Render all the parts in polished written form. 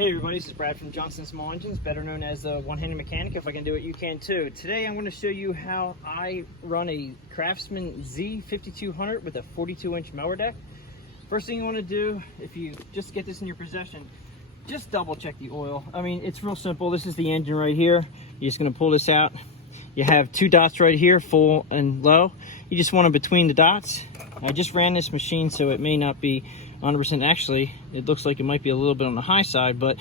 Hey everybody, this is Brad from Johnson Small Engines, better known as the one-handed mechanic. If I can do it, you can too. Today I'm going to show you how I run a Craftsman Z5200 with a 42-inch mower deck. First thing you want to do, if you just get this in your possession, just double check the oil. I mean, it's real simple. This is the engine right here. You're just going to pull this out. You have two dots right here, full and low. You just want them between the dots. I just ran this machine, so it may not be 100%. Actually, it looks like it might be a little bit on the high side, but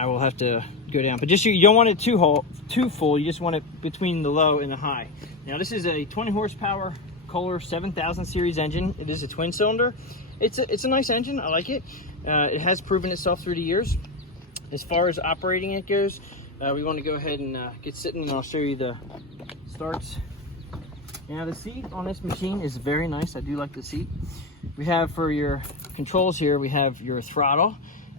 I will have to go down. But just you don't want it too full. You just want it between the low and the high. Now this is a 20 horsepower Kohler 7000 series engine. It is a twin cylinder. It's a nice engine. I like it. It has proven itself through the years. As far as operating it goes, we want to go ahead and get sitting, and I'll show you the starts. Now the seat on this machine is very nice. I do like the seat. We have for your controls here, we have your throttle,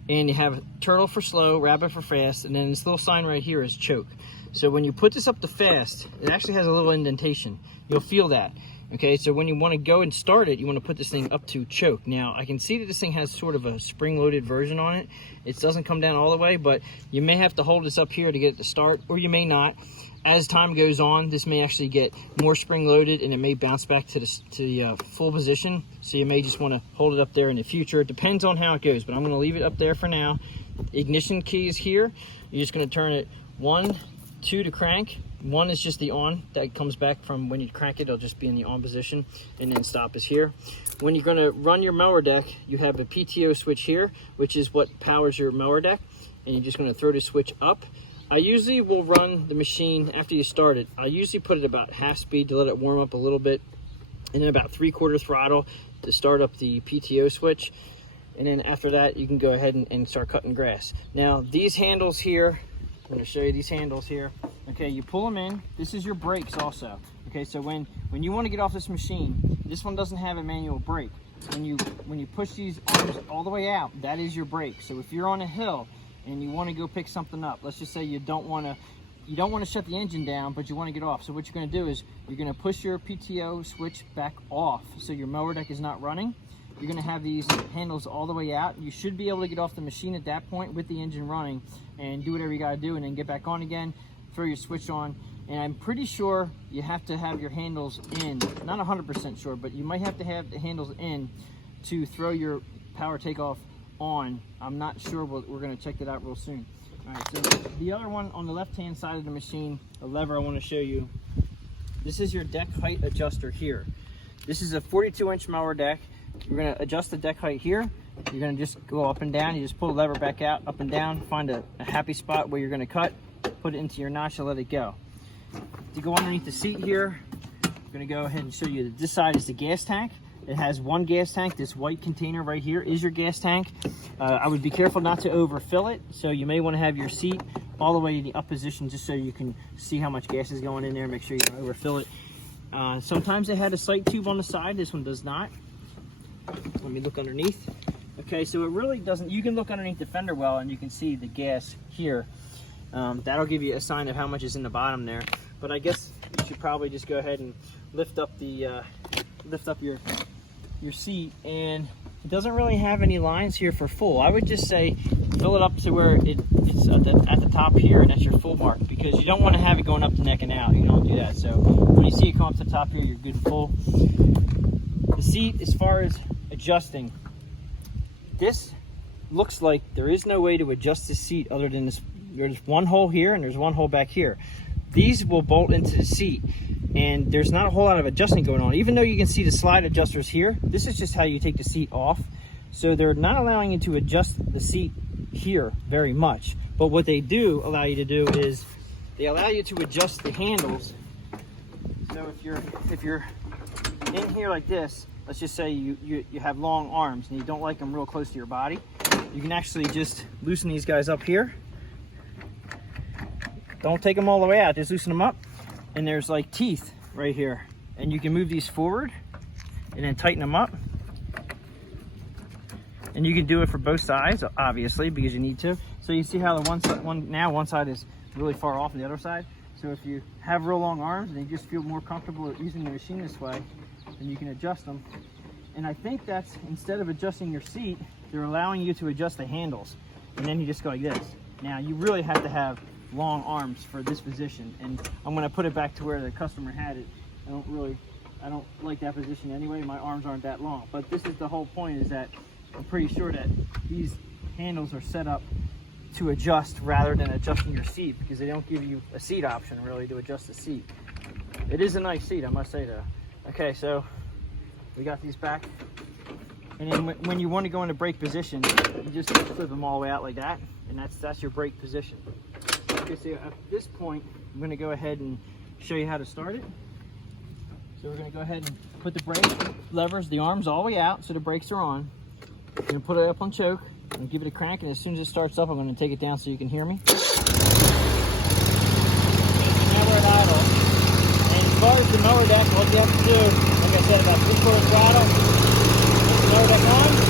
and you have turtle for slow, rabbit for fast, and then this little sign right here is choke. So when you put this up to fast, it actually has a little indentation. You'll feel that. Okay, so when you want to go and start it, you want to put this thing up to choke. Now, I can see that this thing has sort of a spring-loaded version on it. It doesn't come down all the way, but you may have to hold this up here to get it to start, or you may not. As time goes on, this may actually get more spring-loaded, and it may bounce back to the full position. So you may just want to hold it up there in the future. It depends on how it goes, but I'm going to leave it up there for now. Ignition key is here. You're just going to turn it 1, 2 to crank. 1 is just the on. That comes back from when you crank it, it'll just be in the on position, and then stop is here. When you're going to run your mower deck, you have a PTO switch here, which is what powers your mower deck, and you're just going to throw the switch up. I usually will run the machine after you start it. I usually put it about half speed to let it warm up a little bit, and then about 3/4 throttle to start up the PTO switch. And then after that, you can go ahead and start cutting grass. Now, these handles here, I'm going to show you these handles here. Okay, you pull them in. This is your brakes also. Okay, so when you want to get off this machine, this one doesn't have a manual brake. When you push these arms all the way out, that is your brake. So if you're on a hill and you want to go pick something up, let's just say you don't want to shut the engine down, but you want to get off. So what you're going to do is you're going to push your PTO switch back off, so your mower deck is not running. You're going to have these handles all the way out. You should be able to get off the machine at that point with the engine running and do whatever you got to do, and then get back on again, throw your switch on. And I'm pretty sure you have to have your handles in. Not 100% sure, but you might have to have the handles in to throw your power takeoff on. I'm not sure. We're going to check that out real soon. All right, so the other one on the left-hand side of the machine, a lever I want to show you. This is your deck height adjuster here. This is a 42-inch mower deck. You're going to adjust the deck height here. You're going to just go up and down. You just pull the lever back out, up and down, find a happy spot where you're going to cut, put it into your notch and let it go. To go underneath the seat here, I'm going to go ahead and show you that this side is the gas tank. It has one gas tank. This white container right here is your gas tank. I would be careful not to overfill it, so you may want to have your seat all the way in the up position just so you can see how much gas is going in there. Make sure you don't overfill it. Sometimes it had a sight tube on the side. This one does not. Let me look underneath. Okay, so it really doesn't. You can look underneath the fender well and you can see the gas here. That'll give you a sign of how much is in the bottom there. But I guess you should probably just go ahead and lift up your seat, and it doesn't really have any lines here for full. I would just say fill it up to where it's at the top here, and that's your full mark, because you don't want to have it going up the neck and out. You don't do that. So when you see it come up to the top here, you're good and full. The seat, as far as adjusting, this looks like there is no way to adjust the seat other than this. There's one hole here and there's one hole back here. These will bolt into the seat, and there's not a whole lot of adjusting going on. Even though you can see the slide adjusters here, this is just how you take the seat off. So they're not allowing you to adjust the seat here very much. But what they do allow you to do is they allow you to adjust the handles. So if you're in here like this, let's just say you have long arms and you don't like them real close to your body, you can actually just loosen these guys up here. Don't take them all the way out, just loosen them up. And there's like teeth right here. And you can move these forward and then tighten them up. And you can do it for both sides, obviously, because you need to. So you see how the one side is really far off on the other side. So if you have real long arms and you just feel more comfortable using the machine this way, then you can adjust them. And I think that's, instead of adjusting your seat, they're allowing you to adjust the handles. and then you just go like this. Now you really have to have long arms for this position, and I'm going to put it back to where the customer had it. I don't like that position anyway. My arms aren't that long, but this is the whole point, is that I'm pretty sure that these handles are set up to adjust rather than adjusting your seat, because they don't give you a seat option really to adjust the seat. It is a nice seat, I must say though. Okay, so we got these back, and then when you want to go into brake position, you just flip them all the way out like that, and that's your brake position. Okay, so at this point, I'm going to go ahead and show you how to start it. So we're going to go ahead and put the brake levers, the arms all the way out so the brakes are on. I'm going to put it up on choke and give it a crank, and as soon as it starts up, I'm going to take it down so you can hear me. Now we're at idle. And as far as the mower deck, what you have to do, like I said, about 3/4 throttle, put the mower deck on.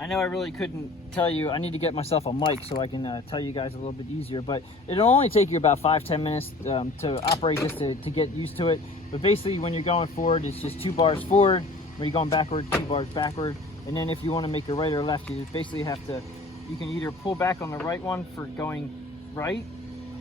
I know I really couldn't tell you. I need to get myself a mic so I can tell you guys a little bit easier, but it'll only take you about 5-10 minutes to operate, just to get used to it. But basically, when you're going forward, it's just 2 bars forward. When you're going backward, 2 bars backward. And then if you want to make it right or left, you just basically have to, you can either pull back on the right one for going right,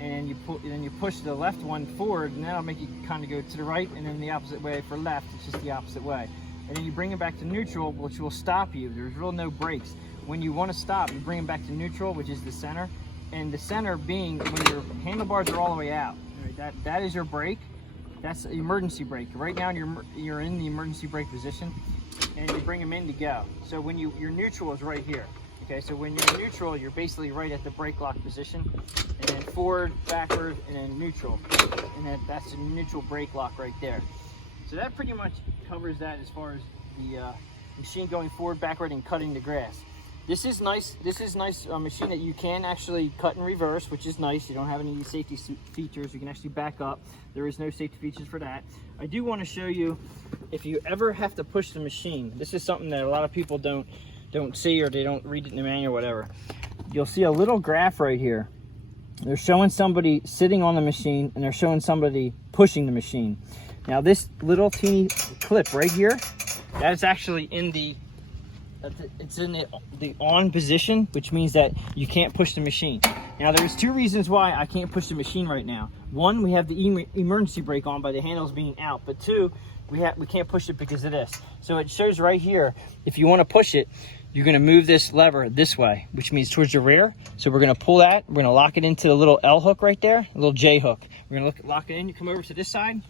and then you push the left one forward, and that'll make you kind of go to the right, and then the opposite way for left, it's just the opposite way. And then you bring it back to neutral, which will stop you. There's really no brakes. When you want to stop, you bring it back to neutral, which is the center. And the center being when your handlebars are all the way out. Right? That is your brake. That's emergency brake. Right now you're in the emergency brake position, and you bring them in to go. So when your neutral is right here. Okay, so when you're neutral, you're basically right at the brake lock position, and then forward, backward, and then neutral. And that's the neutral brake lock right there. So that pretty much covers that as far as the machine going forward, backward, and cutting the grass. This is nice. This is nice machine that you can actually cut in reverse, which is nice. You don't have any safety features. You can actually back up. There is no safety features for that. I do want to show you, if you ever have to push the machine, this is something that a lot of people don't see, or they don't read it in the manual or whatever. You'll see a little graph right here. They're showing somebody sitting on the machine, and they're showing somebody pushing the machine. Now this little teeny clip right here, that is actually in the on position, which means that you can't push the machine. Now there's 2 reasons why I can't push the machine right now. 1, we have the emergency brake on by the handles being out, but 2, we can't push it because of this. So it shows right here, if you want to push it, you're going to move this lever this way, which means towards the rear. So we're going to pull that, we're going to lock it into the little L hook right there, a little J hook. We're going to lock it in. You come over to this side,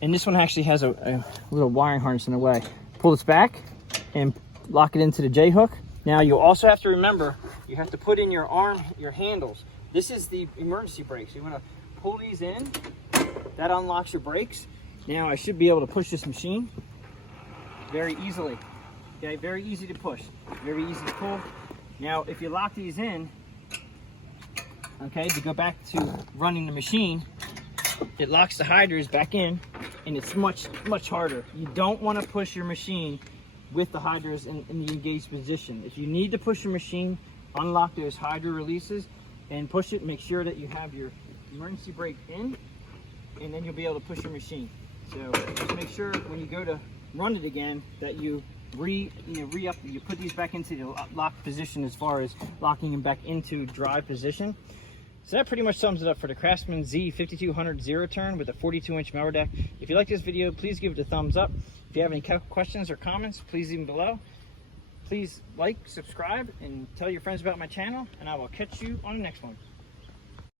and this one actually has a little wiring harness in the way. Pull this back and lock it into the J hook. Now you also have to remember, you have to put in your arm, your handles. This is the emergency brakes. You want to pull these in. That unlocks your brakes. Now I should be able to push this machine very easily. Okay, very easy to push, very easy to pull. Now if you lock these in, okay, to go back to running the machine, it locks the hyders back in, and it's much harder. You don't want to push your machine with the hyders in the engaged position. If you need to push your machine, unlock those hydro releases and push it. Make sure that you have your emergency brake in, and then you'll be able to push your machine. So just make sure when you go to run it again that you put these back into the locked position, as far as locking them back into drive position. So that pretty much sums it up for the Craftsman Z5200 zero turn with a 42-inch mower deck. If you like this video, please give it a thumbs up. If you have any questions or comments, please leave them below. Please like, subscribe, and tell your friends about my channel, and I will catch you on the next one.